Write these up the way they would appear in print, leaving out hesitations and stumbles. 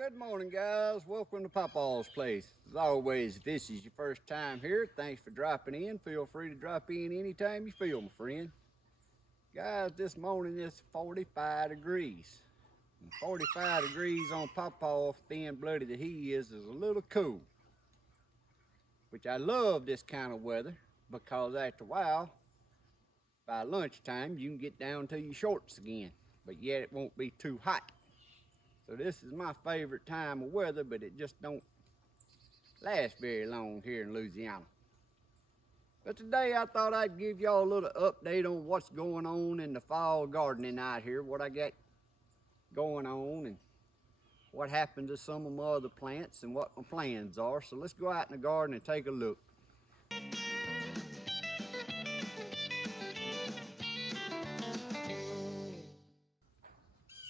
Good morning, guys. Welcome to Papaw's place. As always, if this is your first time here, thanks for dropping in. Feel free to drop in anytime you feel, my friend. Guys, this morning it's 45 degrees. And 45 degrees on Papaw, thin-blooded that he is a little cool. Which I love this kind of weather because after a while, by lunchtime, you can get down to your shorts again. But yet it won't be too hot. So this is my favorite time of weather, but it just don't last very long here in Louisiana. But today I thought I'd give y'all a little update on what's going on in the fall gardening out here, what I got going on and what happened to some of my other plants and what my plans are. So let's go out in the garden and take a look.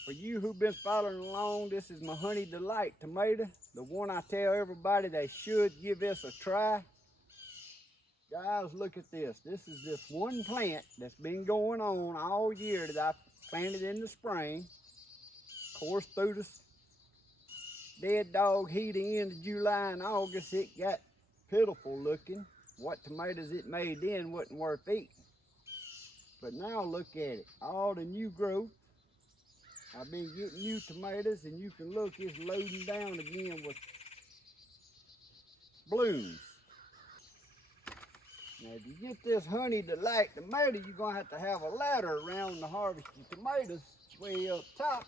For you who've been following along, this is my Honey Delight tomato, the one I tell everybody they should give this a try. Guys, look at this. This is just one plant that's been going on all year that I planted in the spring. Of course, through the dead dog heat of end of July and August, it got pitiful looking. What tomatoes it made then wasn't worth eating. But now look at it, all the new growth. I've been getting new tomatoes, and you can look, it's loading down again with blooms. Now, if you get this Honey Delight tomato, you're going to have a ladder around to harvest your tomatoes way up top.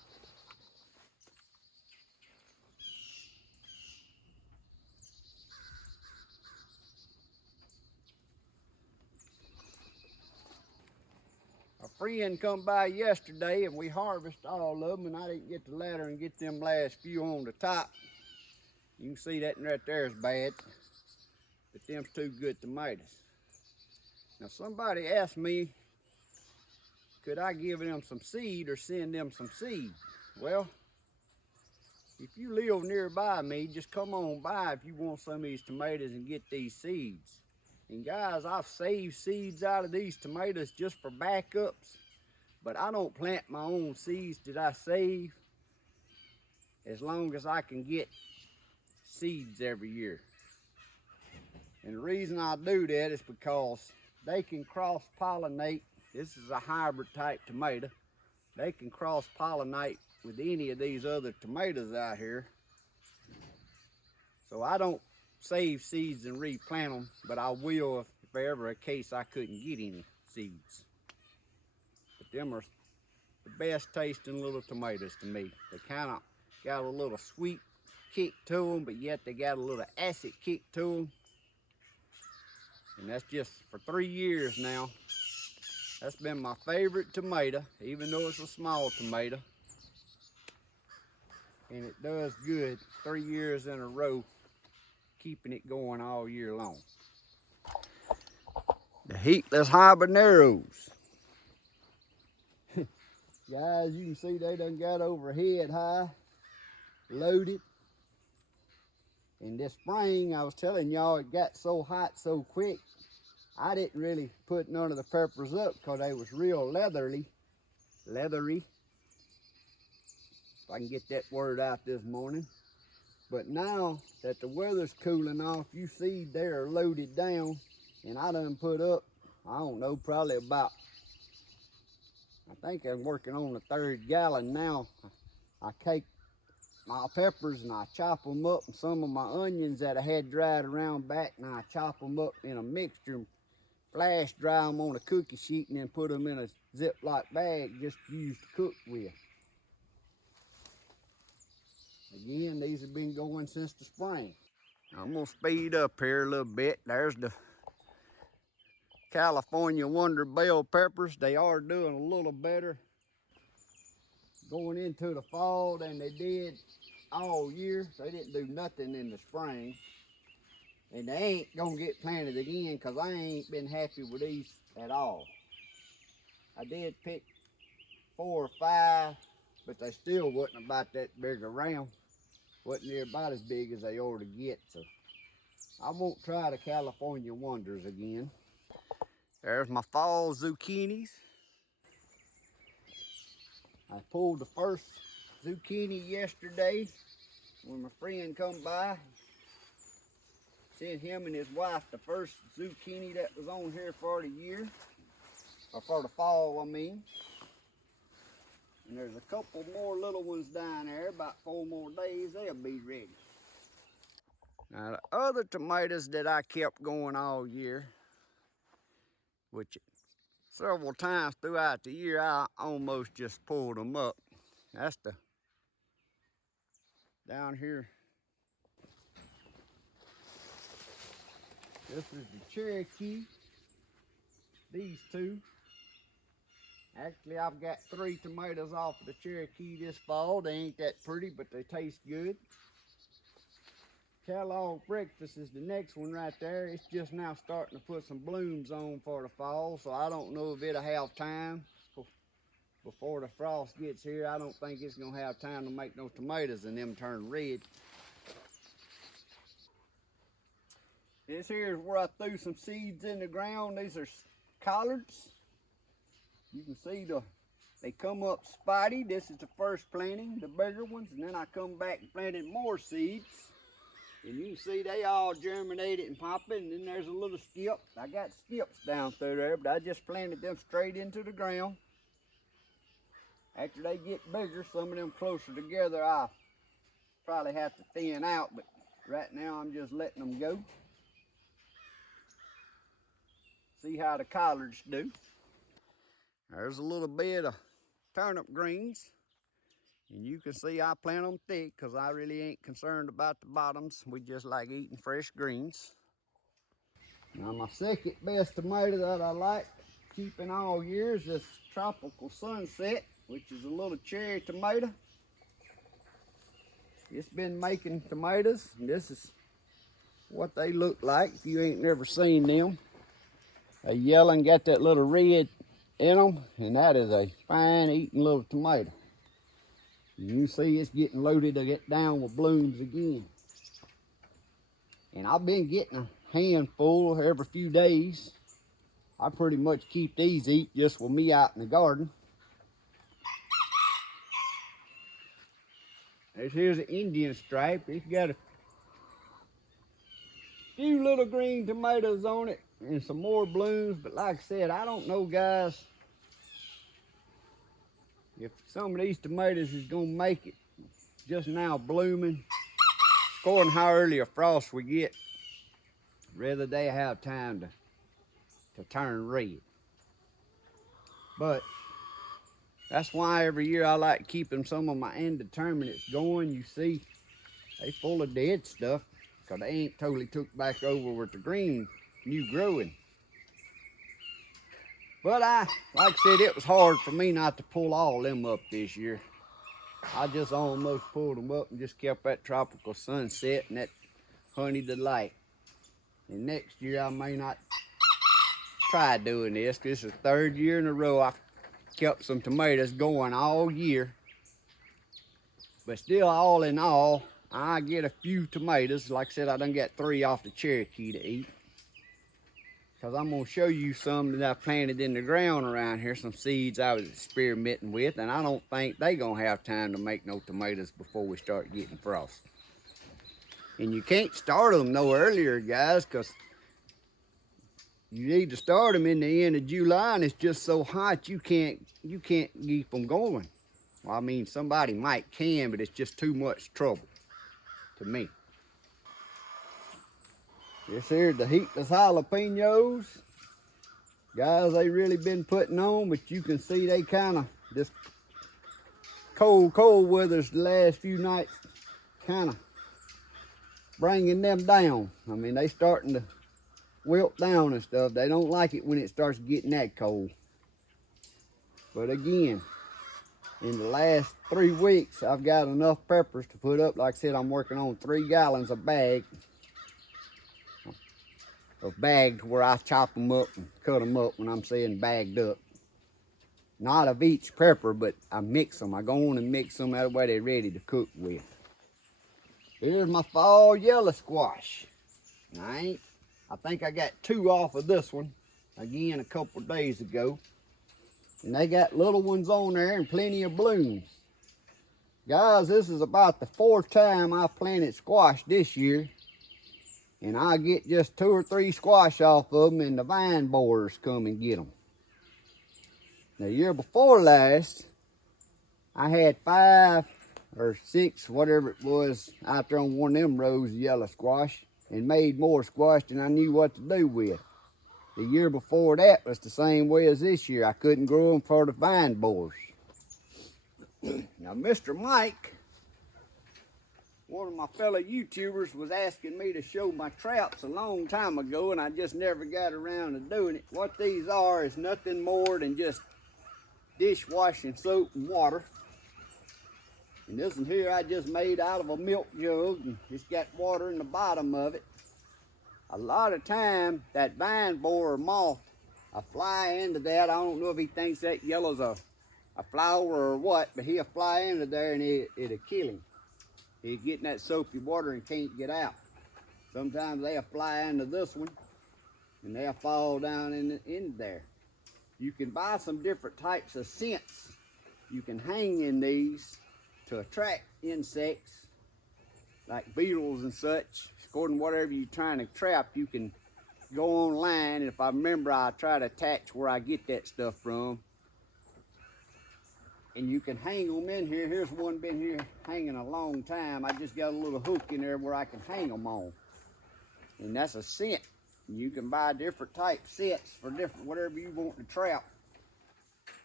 A friend come by yesterday and we harvested all of them, and I didn't get the ladder and get them last few on the top. You can see that right there is bad, but them's two good tomatoes. Now somebody asked me, could I give them some seed or send them some seed? Well, if you live nearby me, just come on by if you want some of these tomatoes and get these seeds. And guys, I've saved seeds out of these tomatoes just for backups, but I don't plant my own seeds that I save as long as I can get seeds every year. And the reason I do that is because they can cross-pollinate. This is a hybrid type tomato. They can cross-pollinate with any of these other tomatoes out here. So I don't save seeds and replant them, but I will if ever a case I couldn't get any seeds. But them are the best tasting little tomatoes to me. They kind of got a little sweet kick to them, but yet they got a little acid kick to them. And that's just for 3 years now. That's been my favorite tomato, even though it's a small tomato. And it does good 3 years in a row, keeping it going all year long. The heatless habaneros. Guys, you can see they done got over head high, loaded. And this spring, I was telling y'all, it got so hot so quick, I didn't really put none of the peppers up because they was real leathery. If I can get that word out this morning. But now that the weather's cooling off, you see they're loaded down, and I done put up, I don't know, probably about, I think I'm working on the 3rd gallon now. I take my peppers and I chop them up, and some of my onions that I had dried around back, and I chop them up in a mixture, flash dry them on a cookie sheet, and then put them in a Ziploc bag just to use to cook with. Again, these have been going since the spring. I'm gonna speed up here a little bit. There's the California Wonder Bell peppers. They are doing a little better going into the fall than they did all year. They didn't do nothing in the spring. And they ain't gonna get planted again because I ain't been happy with these at all. I did pick 4 or 5, but they still wasn't about that big around. Wasn't near about as big as they ought to get, so I won't try the California Wonders again. There's my fall zucchinis. I pulled the first zucchini yesterday. when my friend come by, sent him and his wife the first zucchini that was on here for the year, or for the fall, I mean. And there's a couple more little ones down there, about 4 more days, they'll be ready. Now the other tomatoes that I kept going all year, which several times throughout the year I almost just pulled them up. That's the, down here. This is the Cherokee, these two. Actually, I've got 3 tomatoes off of the Cherokee this fall. They ain't that pretty, but they taste good. Kellogg Breakfast is the next one right there. It's just now starting to put some blooms on for the fall, so I don't know if it'll have time before the frost gets here. I don't think it's gonna have time to make no tomatoes and them turn red. This here is where I threw some seeds in the ground. These are collards. You can see they come up spotty. This is the first planting, the bigger ones, and then I come back and planted more seeds. And you can see they all germinated and popping, and then there's a little skip. I got skips down through there, but I just planted them straight into the ground. After they get bigger, some of them closer together, I'll probably have to thin out, but right now I'm just letting them go. See how the collards do. There's a little bit of turnip greens. And you can see I plant them thick because I really ain't concerned about the bottoms. We just like eating fresh greens. Now my second best tomato that I like keeping all year is this Tropical Sunset, which is a little cherry tomato. It's been making tomatoes, and this is what they look like if you ain't never seen them. They yellow and got that little red in them, and that is a fine eating little tomato. You see it's getting loaded to get down with blooms again. And I've been getting a handful every few days. I pretty much keep these eat just with me out in the garden. Here's an Indian stripe. It's got a few little green tomatoes on it and some more blooms. But like I said, I don't know, guys, if some of these tomatoes is gonna make it just now blooming, according to how early a frost we get, whether they have time to turn red. But that's why every year I like keeping some of my indeterminates going. You see, they full of dead stuff because they ain't totally took back over with the green new growing. But like I said, it was hard for me not to pull all them up this year. I just almost pulled them up and just kept that Tropical Sunset and that Honey Delight. And next year I may not try doing this. This is the 3rd year in a row I've kept some tomatoes going all year. But still, all in all, I get a few tomatoes. Like I said, I done got 3 off the Cherokee to eat. Because I'm going to show you some that I planted in the ground around here, some seeds I was experimenting with, and I don't think they going to have time to make no tomatoes before we start getting frost. And you can't start them no earlier, guys, because you need to start them in the end of July, and it's just so hot you can't keep them going. Well, I mean, somebody might can, but it's just too much trouble to me. This here's the heatless jalapenos. Guys, they really been putting on, but you can see they kind of, this cold weather's the last few nights kind of bringing them down. I mean, they starting to wilt down and stuff. They don't like it when it starts getting that cold. But again, in the last 3 weeks, I've got enough peppers to put up. Like I said, I'm working on 3 gallons of bagged where I chop them up and cut them up when I'm saying bagged up. Not of each pepper, but I mix them. I go on and mix them that way they're ready to cook with. Here's my fall yellow squash. I think I got 2 off of this one, again, a couple days ago. And they got little ones on there and plenty of blooms. Guys, this is about the 4th time I planted squash this year. And I get just 2 or 3 squash off of them and the vine borers come and get them. The year before last, I had 5 or 6, whatever it was, out there on one of them rows of yellow squash and made more squash than I knew what to do with. The year before that was the same way as this year. I couldn't grow them for the vine borers. Now, Mr. Mike, one of my fellow YouTubers, was asking me to show my traps a long time ago, and I just never got around to doing it. What these are is nothing more than just dishwashing soap and water. And this one here I just made out of a milk jug, and it's got water in the bottom of it. A lot of time, that vine borer moth, I fly into that. I don't know if he thinks that yellow's a flower or what, but he'll fly into there and it'll kill him. He's getting that soapy water and can't get out. Sometimes they'll fly into this one and they'll fall down in there. You can buy some different types of scents you can hang in these to attract insects like beetles and such. According to whatever you're trying to trap, you can go online, and if I remember, I try to attach where I get that stuff from. And you can hang them in here. Here's one been here hanging a long time. I just got a little hook in there where I can hang them on. And that's a scent. You can buy different type sets for different, whatever you want to trap.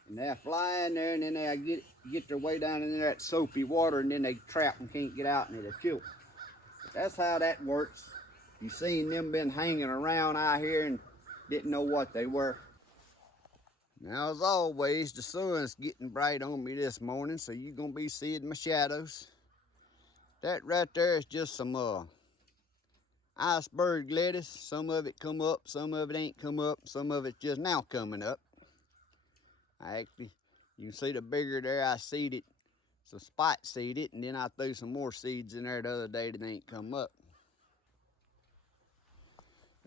And they'll fly in there, and then they'll get their way down in that soapy water, and then they trap and can't get out, and it'll kill them. But that's how that works. You seen them been hanging around out here and didn't know what they were. Now, as always, the sun's getting bright on me this morning, so you're gonna be seeing my shadows. That right there is just some iceberg lettuce. Some of it come up, some of it ain't come up, some of it's just now coming up. You can see the bigger there, I seeded, so spot seeded, and then I threw some more seeds in there the other day that ain't come up.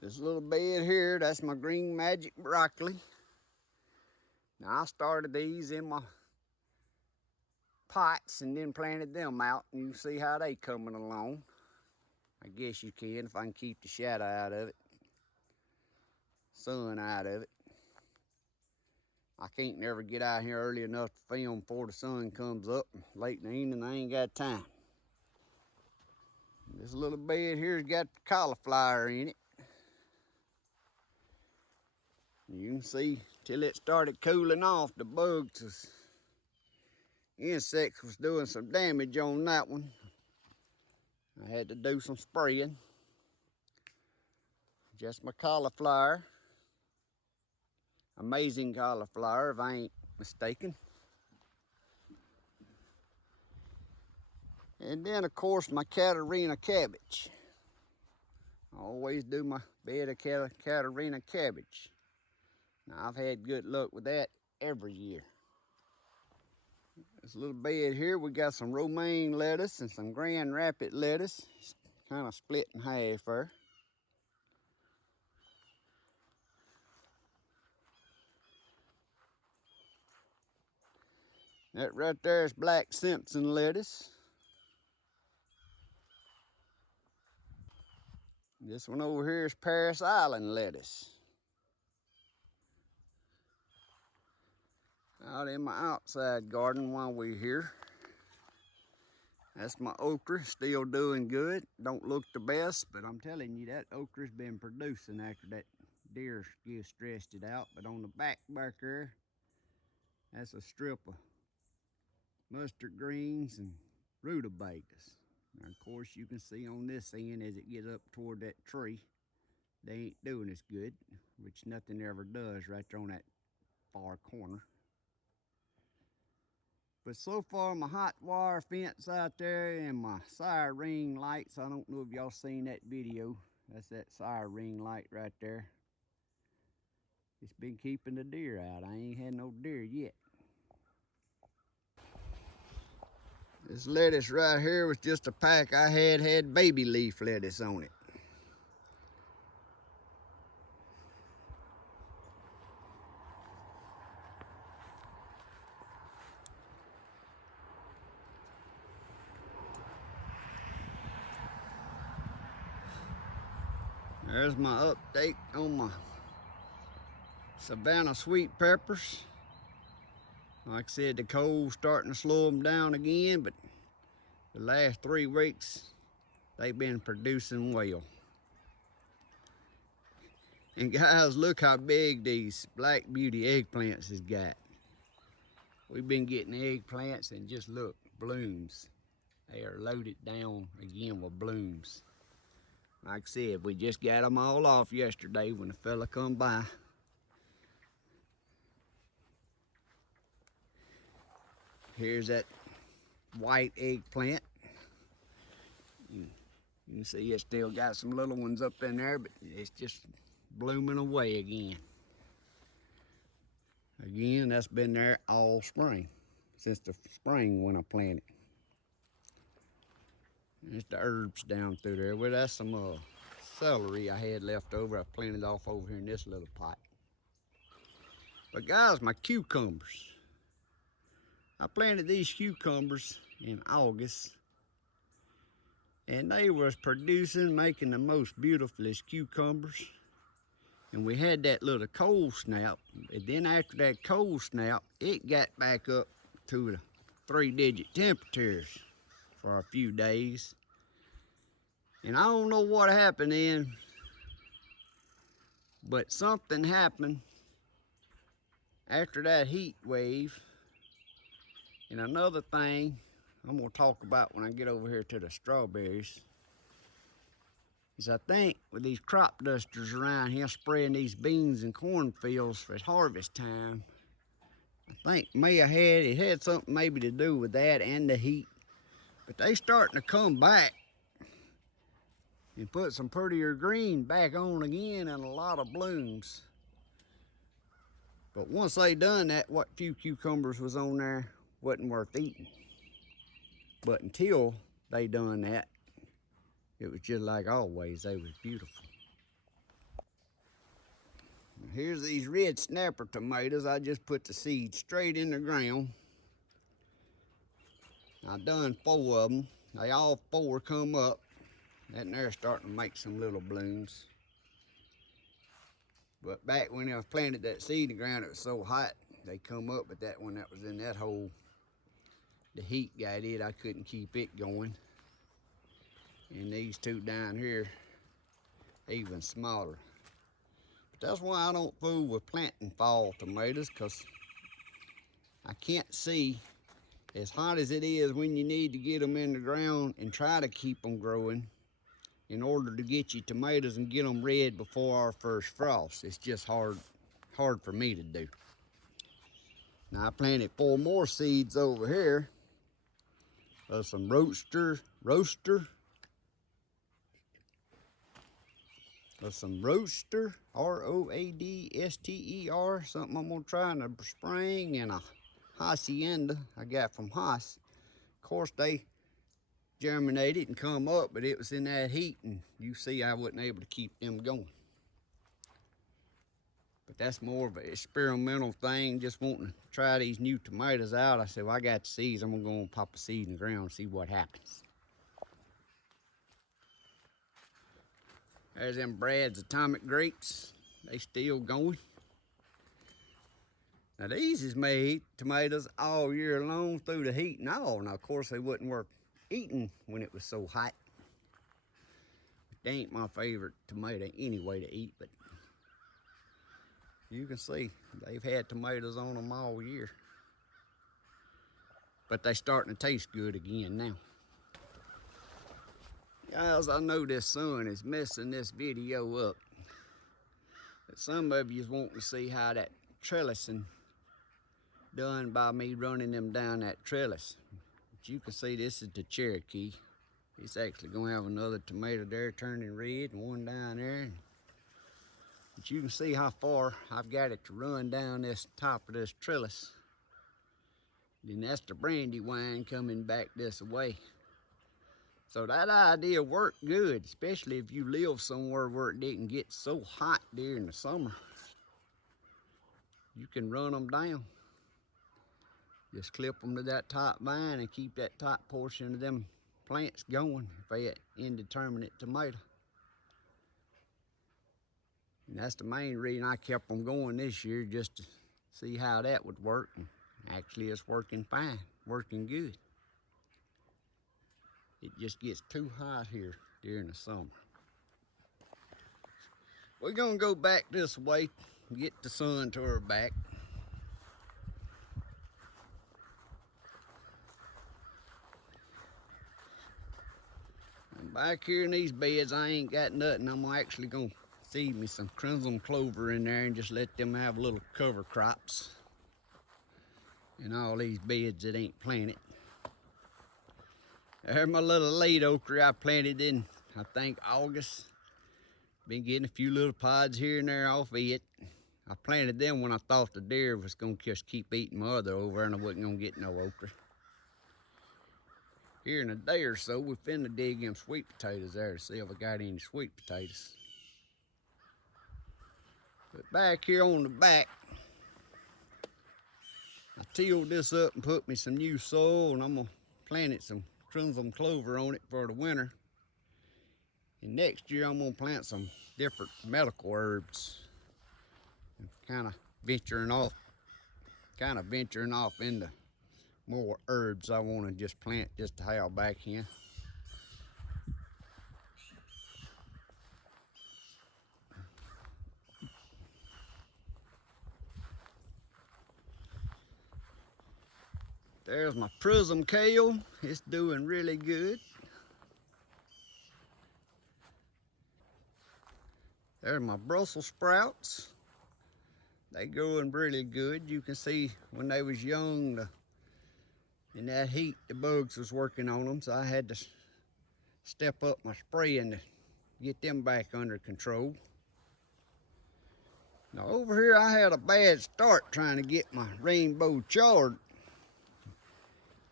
This little bed here, that's my green magic broccoli. Now, I started these in my pots and then planted them out, and you can see how they coming along. I guess you can if I can keep the shadow out of it, sun out of it. I can't never get out here early enough to film before the sun comes up. Late in the evening, I ain't got time. This little bed here's got cauliflower in it. You can see till it started cooling off, the insects was doing some damage on that one. I had to do some spraying. Just my cauliflower. Amazing cauliflower, if I ain't mistaken. And then, of course, my Catarina cabbage. I always do my bed of Catarina cabbage. Now, I've had good luck with that every year. This little bed here, we got some romaine lettuce and some Grand Rapid lettuce. It's kind of split in half there. That right there is Black Simpson lettuce. This one over here is Paris Island lettuce. Out in my outside garden while we're here. That's my okra, still doing good. Don't look the best, but I'm telling you, that okra's been producing after that deer stressed it out. But on the back there, that's a strip of mustard greens and rutabagas. Now, of course, you can see on this end as it gets up toward that tree, they ain't doing as good, which nothing ever does right there on that far corner. But so far, my hot wire fence out there and my siren lights, I don't know if y'all seen that video. That's that siren light right there. It's been keeping the deer out. I ain't had no deer yet. This lettuce right here was just a pack I had baby leaf lettuce on it. There's my update on my Savannah sweet peppers. Like I said, the cold's starting to slow them down again, but the last 3 weeks, they've been producing well. And guys, look how big these Black Beauty eggplants has got. We've been getting eggplants and just look, blooms. They are loaded down again with blooms. Like I said, we just got them all off yesterday when the fella come by. Here's that white eggplant. You can see it still got some little ones up in there, but it's just blooming away again. Again, that's been there all spring, since the spring when I planted. There's the herbs down through there. Well, that's some celery I had left over. I planted off over here in this little pot. But guys, my cucumbers. I planted these cucumbers in August, and they was producing, making the most beautifulest cucumbers. And we had that little cold snap, and then after that cold snap, it got back up to the 3-digit temperatures for a few days. And I don't know what happened then, but something happened after that heat wave. And another thing I'm gonna talk about when I get over here to the strawberries is I think with these crop dusters around here spraying these beans and cornfields for harvest time, I think it had something maybe to do with that and the heat. But they starting to come back and put some prettier green back on again and a lot of blooms. But once they done that, what few cucumbers was on there wasn't worth eating. But until they done that, it was just like always, they was beautiful. Here's these red snapper tomatoes. I just put the seeds straight in the ground. I done 4 of them. They all 4 come up. And they're starting to make some little blooms. But back when I planted that seed in the ground, it was so hot, they come up, but that one that was in that hole, the heat got it, I couldn't keep it going. And these 2 down here, even smaller. But that's why I don't fool with planting fall tomatoes, because I can't see, as hot as it is when you need to get them in the ground and try to keep them growing in order to get your tomatoes and get them red before our first frost. It's just hard for me to do. Now I planted 4 more seeds over here of some roaster, R-O-A-D-S-T-E-R, something I'm gonna try in the spring, and a hacienda I got from Haas. Of course, they germinated and come up, but it was in that heat, and you see I wasn't able to keep them going. But that's more of an experimental thing, just wanting to try these new tomatoes out. I said, well, I got the seeds, I'm gonna go and pop a seed in the ground and see what happens. There's them Brad's atomic grapes. They still going. Now these is made tomatoes all year long through the heat and all. Now of course they wouldn't work eating when it was so hot. They ain't my favorite tomato anyway to eat, but you can see they've had tomatoes on them all year. But they starting to taste good again now. Guys, I know this sun is messing this video up, but some of you is wanting to see how that trellising done by me running them down that trellis. But you can see this is the Cherokee. It's actually gonna have another tomato there turning red and one down there. But you can see how far I've got it to run down this top of this trellis. Then that's the Brandywine coming back this way. So that idea worked good, especially if you live somewhere where it didn't get so hot during the summer. You can run them down. Just clip them to that top vine and keep that top portion of them plants going if they are indeterminate tomato. And that's the main reason I kept them going this year, just to see how that would work. And actually it's working fine, working good. It just gets too hot here during the summer. We're gonna go back this way and get the sun to our back. And back here in these beds, I ain't got nothing. I'm actually gonna seed me some crimson clover in there and just let them have little cover crops in all these beds that ain't planted. There's my little late okra I planted in, I think, August. Been getting a few little pods here and there off it. I planted them when I thought the deer was gonna just keep eating my other over and I wasn't gonna get no okra. Here in a day or so, we're finna dig them sweet potatoes there to see if I got any sweet potatoes. But back here on the back, I tilled this up and put me some new soil, and I'm gonna plant some crimson clover on it for the winter. And next year I'm gonna plant some different medical herbs. Kind of venturing off into more herbs I want to just plant just to have back here. There's my prism kale. It's doing really good. There's my Brussels sprouts. They growing really good. You can see when they was young, in that heat, the bugs was working on them, so I had to step up my spraying to get them back under control. Now over here I had a bad start trying to get my rainbow chard.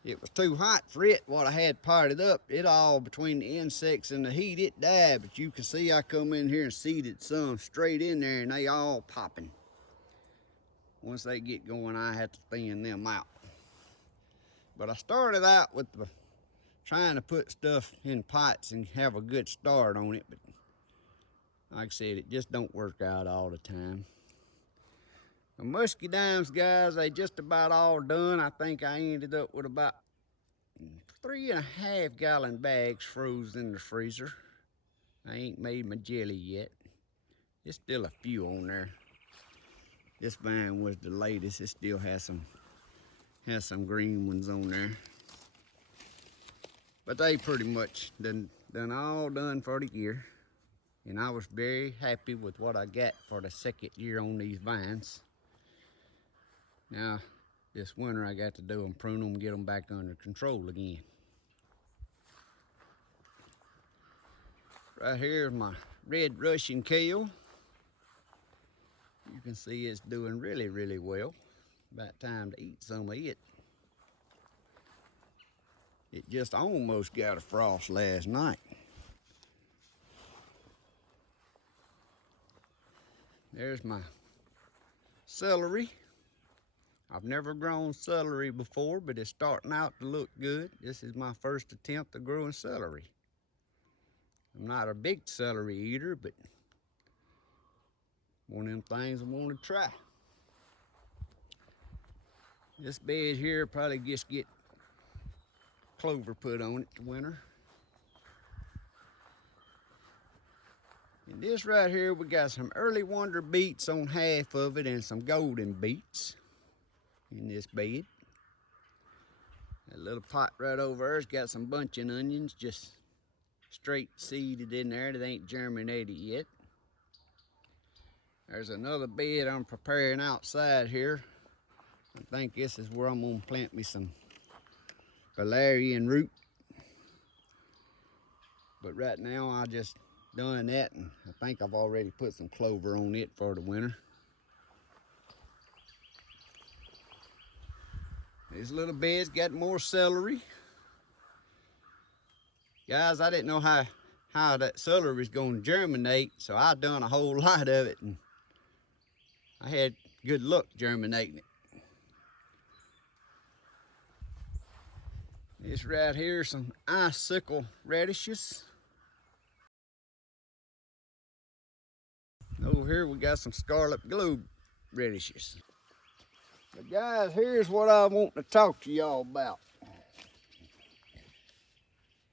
It was too hot for it, what I had potted up. It all, between the insects and the heat, it died. But you can see I come in here and seeded some straight in there and they all popping. Once they get going, I have to thin them out. But I started out with trying to put stuff in pots and have a good start on it. But like I said, it just don't work out all the time. The muscadines, guys, they just about all done. I think I ended up with about 3.5 gallon bags frozen in the freezer. I ain't made my jelly yet. There's still a few on there. This vine was the latest. It still has some green ones on there. But they pretty much all done for the year. And I was very happy with what I got for the second year on these vines. Now, this winter I got to do them, prune them, get them back under control again. Right here is my red Russian kale. You can see it's doing really, really well. About time to eat some of it. It just almost got a frost last night. There's my celery. I've never grown celery before, but it's starting out to look good. This is my first attempt at growing celery. I'm not a big celery eater, but one of them things I want to try. This bed here probably just get clover put on it this winter. And this right here, we got some early wonder beets on half of it and some golden beets in this bed. That little pot right over there's got some bunching onions just straight seeded in there that ain't germinated yet. There's another bed I'm preparing outside here. I think this is where I'm gonna plant me some valerian root. But right now I just done that, and I think I've already put some clover on it for the winter. This little bed's got more celery. Guys, I didn't know how that celery was gonna germinate, so I done a whole lot of it, and I had good luck germinating it. This right here is some icicle radishes. Over here we got some scarlet globe radishes. But guys, here's what I want to talk to y'all about.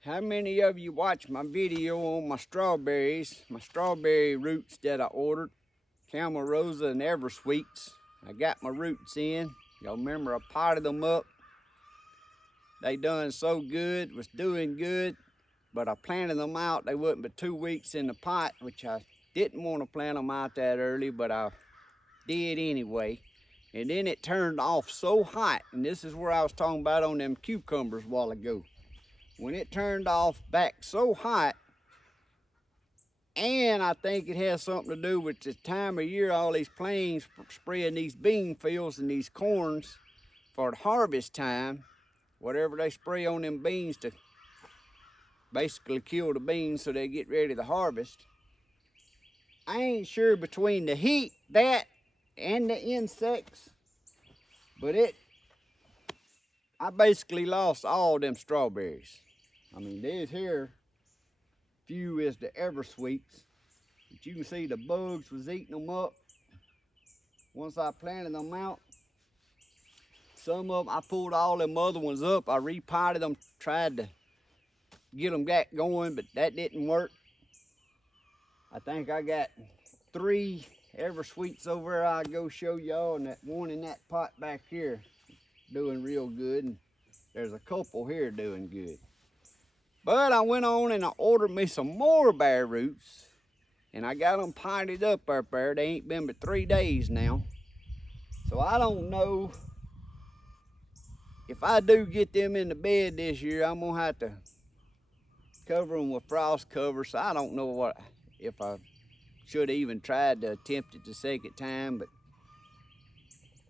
How many of you watched my video on my strawberries, my strawberry roots that I ordered? Camel Rosa and Eversweets. I got my roots in. Y'all remember I potted them up. They done so good, was doing good, but I planted them out. They wasn't but 2 weeks in the pot, which I didn't want to plant them out that early, but I did anyway. And then it turned off so hot, and this is where I was talking about on them cucumbers a while ago. When it turned off back so hot, and I think it has something to do with the time of year all these planes spraying these bean fields and these corns for the harvest time, whatever they spray on them beans to basically kill the beans so they get ready to harvest. I ain't sure between the heat, that, and the insects, but I basically lost all them strawberries. I mean, there's here, few is the Eversweets, but you can see the bugs was eating them up. Once I planted them out, some of them, I pulled all them other ones up. I repotted them, tried to get them back going, but that didn't work. I think I got 3 Eversweets over there. I'll go show y'all, and that one in that pot back here doing real good, and there's a couple here doing good. But I went on and I ordered me some more bare roots, and I got them potted up there. They ain't been but 3 days now. So I don't know if I do get them in the bed this year. I'm gonna have to cover them with frost cover. So I don't know if I should have even tried to attempt it the second time, but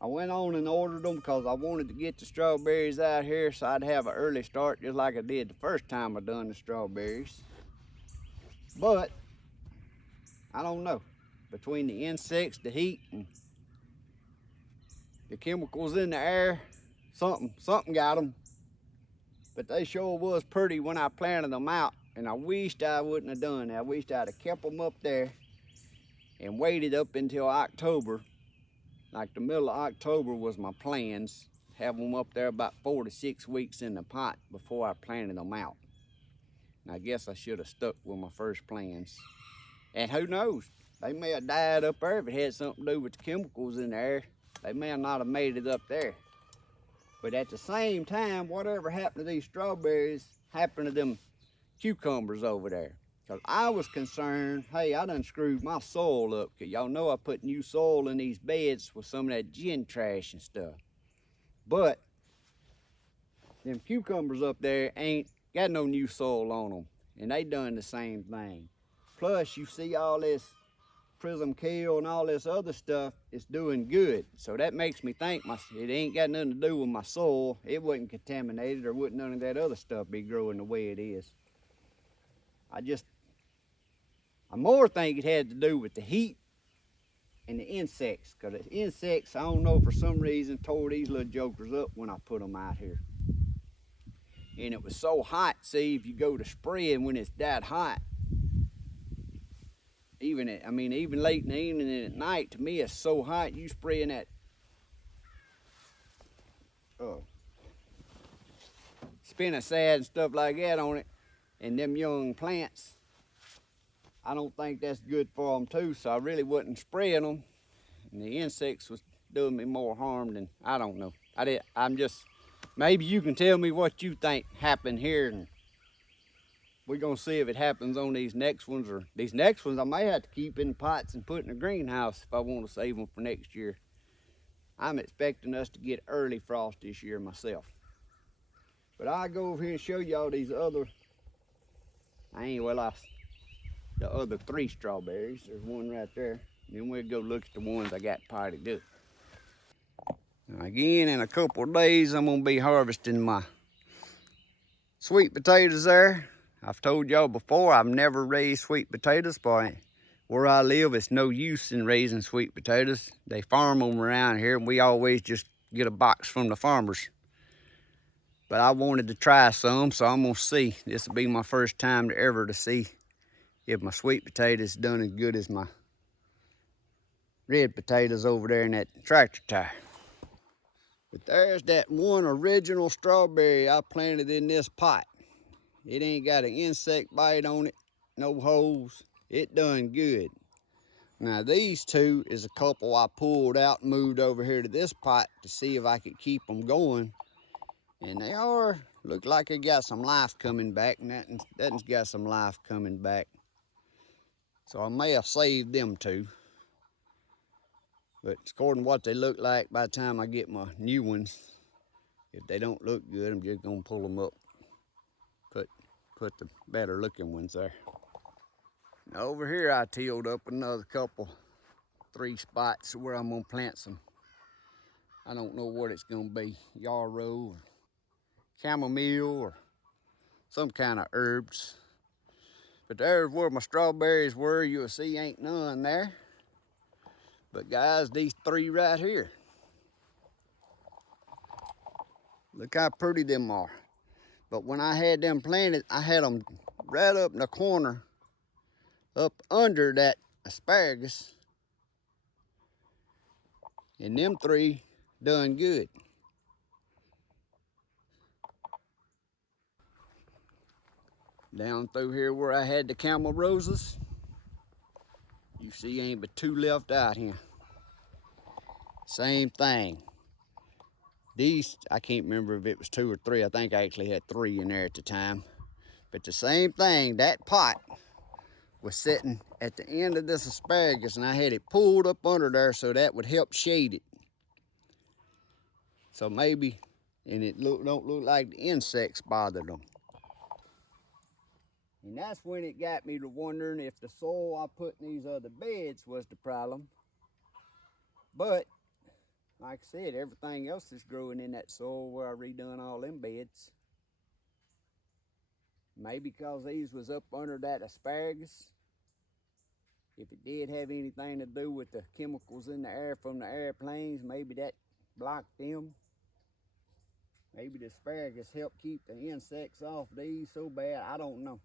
I went on and ordered them because I wanted to get the strawberries out here so I'd have an early start just like I did the first time I done the strawberries. But I don't know, between the insects, the heat, and the chemicals in the air, something got them. But they sure was pretty when I planted them out, and I wished I wouldn't have done that. I wished I'd have kept them up there and waited up until October. Like the middle of October was my plans. Have them up there about 4 to 6 weeks in the pot before I planted them out. And I guess I should have stuck with my first plans. And who knows, they may have died up there if it had something to do with the chemicals in the air. They may not have made it up there. But at the same time, whatever happened to these strawberries happened to them cucumbers over there. Because I was concerned, hey, I done screwed my soil up. Because y'all know I put new soil in these beds with some of that gin trash and stuff. But them cucumbers up there ain't got no new soil on them. And they done the same thing. Plus, you see all this Russian Kale and all this other stuff, it's doing good. So that makes me think it ain't got nothing to do with my soil. It wasn't contaminated, or wouldn't none of that other stuff be growing the way it is. I more think it had to do with the heat and the insects. Because the insects, I don't know, for some reason, tore these little jokers up when I put them out here. And it was so hot, see, if you go to spraying when it's that hot, even late in the evening and at night, to me it's so hot, you spraying that spinosad and stuff like that on it, and them young plants, I don't think that's good for them too, so I really wasn't spraying them. And the insects was doing me more harm than, I don't know. Maybe you can tell me what you think happened here, and we're gonna see if it happens on these next ones, or these next ones I may have to keep in pots and put in a greenhouse if I want to save them for next year. I'm expecting us to get early frost this year myself. But I'll go over here and show y'all these other, the other 3 strawberries. There's one right there. Then we'll go look at the ones I got potted up. Now again, in a couple of days, I'm gonna be harvesting my sweet potatoes there. I've told y'all before, I've never raised sweet potatoes, but where I live, it's no use in raising sweet potatoes. They farm them around here, and we always just get a box from the farmers. But I wanted to try some, so I'm gonna see. This will be my first time ever to see if my sweet potatoes done as good as my red potatoes over there in that tractor tire. But there's that one original strawberry I planted in this pot. It ain't got an insect bite on it, no holes. It done good. Now these two is a couple I pulled out and moved over here to this pot to see if I could keep them going. And they look like they got some life coming back, and that's got some life coming back. So I may have saved them two. But according to what they look like, by the time I get my new ones, if they don't look good, I'm just gonna pull them up. Put the better looking ones there. Now over here I tilled up another couple, 3 spots where I'm gonna plant some. I don't know what it's gonna be, yarrow or chamomile or some kind of herbs. But there's where my strawberries were. You'll see ain't none there. But guys, these 3 right here. Look how pretty them are. But when I had them planted, I had them right up in the corner, up under that asparagus. And them 3 done good. Down through here where I had the camel roses, you see ain't but 2 left out here. Same thing. These, I can't remember if it was 2 or 3. I think I actually had 3 in there at the time. But the same thing, that pot was sitting at the end of this asparagus, and I had it pulled up under there so that would help shade it. So maybe, and it don't look like the insects bothered them. And that's when it got me to wondering if the soil I put in these other beds was the problem. But like I said, everything else is growing in that soil where I redone all them beds. Maybe because these was up under that asparagus. If it did have anything to do with the chemicals in the air from the airplanes, maybe that blocked them. Maybe the asparagus helped keep the insects off these so bad, I don't know.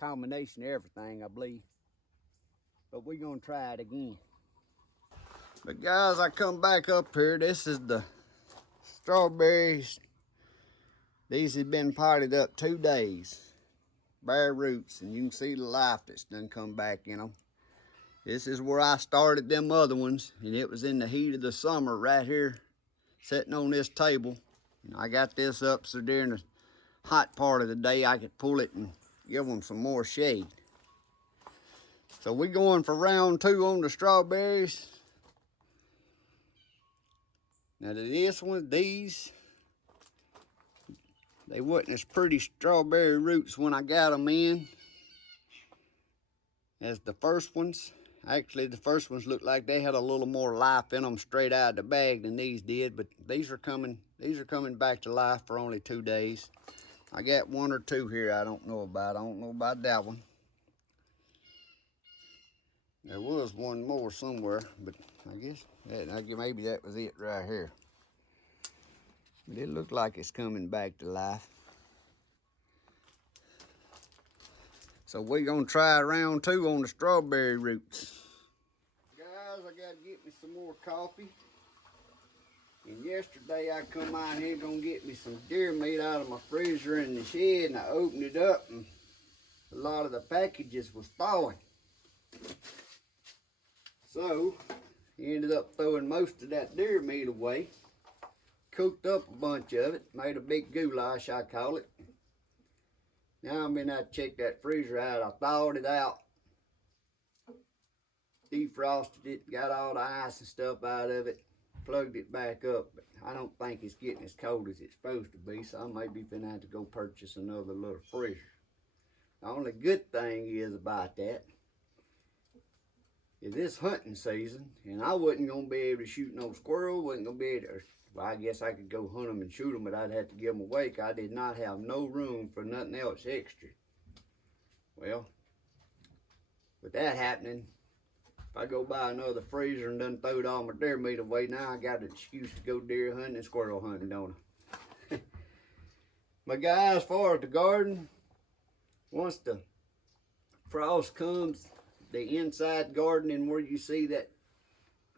Combination of everything, I believe. But we're gonna try it again. But guys, I come back up here. This is the strawberries. These have been potted up 2 days. Bare roots, and you can see the life that's done come back in them. This is where I started them other ones, and it was in the heat of the summer right here, sitting on this table. And I got this up so during the hot part of the day I could pull it and give them some more shade. So we're going for round 2 on the strawberries. Now this one, these, they wasn't as pretty strawberry roots when I got them in as the first ones. Actually, the first ones looked like they had a little more life in them straight out of the bag than these did, but these are coming back to life for only 2 days. I got 1 or 2 here I don't know about. I don't know about that one. There was 1 more somewhere, but I guess maybe that was it right here. But it looked like it's coming back to life. So we're gonna try round 2 on the strawberry roots. Guys, I gotta get me some more coffee. And yesterday I come out here gonna get me some deer meat out of my freezer in the shed, and I opened it up and a lot of the packages was thawing. So he ended up throwing most of that deer meat away. Cooked up a bunch of it, made a big goulash I call it. Now I'm gonna have to check that freezer out. I thawed it out, defrosted it, got all the ice and stuff out of it, plugged it back up, but I don't think it's getting as cold as it's supposed to be, so I may be finna have to go purchase another little freezer. The only good thing is about that is this hunting season, and I wasn't gonna be able to shoot no squirrel, wasn't gonna be able to, well, I guess I could go hunt them and shoot them, but I'd have to give them away, 'cause I did not have no room for nothing else extra. Well, with that happening, if I go buy another freezer and done throwed all my deer meat away, now I got an excuse to go deer hunting and squirrel hunting, don't I? But guys, as far as the garden, once the frost comes, the inside gardening where you see that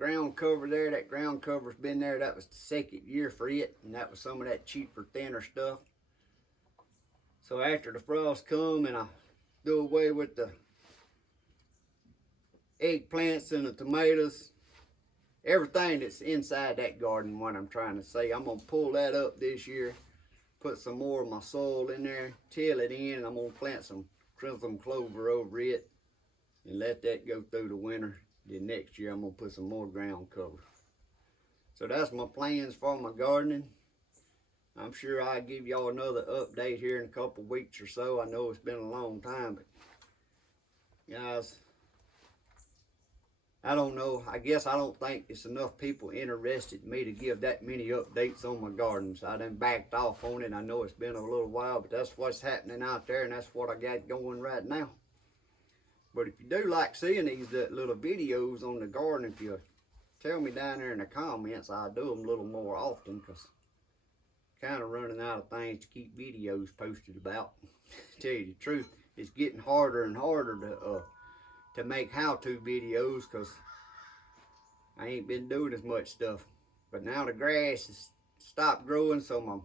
ground cover there. That ground cover's been there. That was the second year for it, and that was some of that cheaper, thinner stuff. So after the frost come and I do away with the eggplants and the tomatoes, everything that's inside that garden, what I'm trying to say, I'm gonna pull that up this year, put some more of my soil in there, till it in, and I'm gonna plant some crimson clover over it and let that go through the winter. Then next year I'm gonna put some more ground cover. So that's my plans for my gardening. I'm sure I'll give y'all another update here in a couple weeks or so. I know it's been a long time, but guys, I don't know. I guess I don't think it's enough people interested in me to give that many updates on my garden. So I done backed off on it. I know it's been a little while, but that's what's happening out there, and that's what I got going right now. But if you do like seeing these little videos on the garden, if you tell me down there in the comments, I'll do them a little more often, because kind of running out of things to keep videos posted about. To tell you the truth, it's getting harder and harder to make how-to videos, because I ain't been doing as much stuff. But now the grass has stopped growing, so my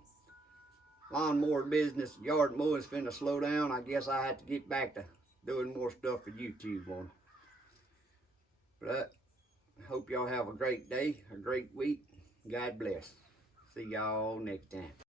lawnmower business, yard mowing, is finna slow down. I guess I have to get back to doing more stuff for YouTube on. But I hope y'all have a great day, a great week. God bless. See y'all next time.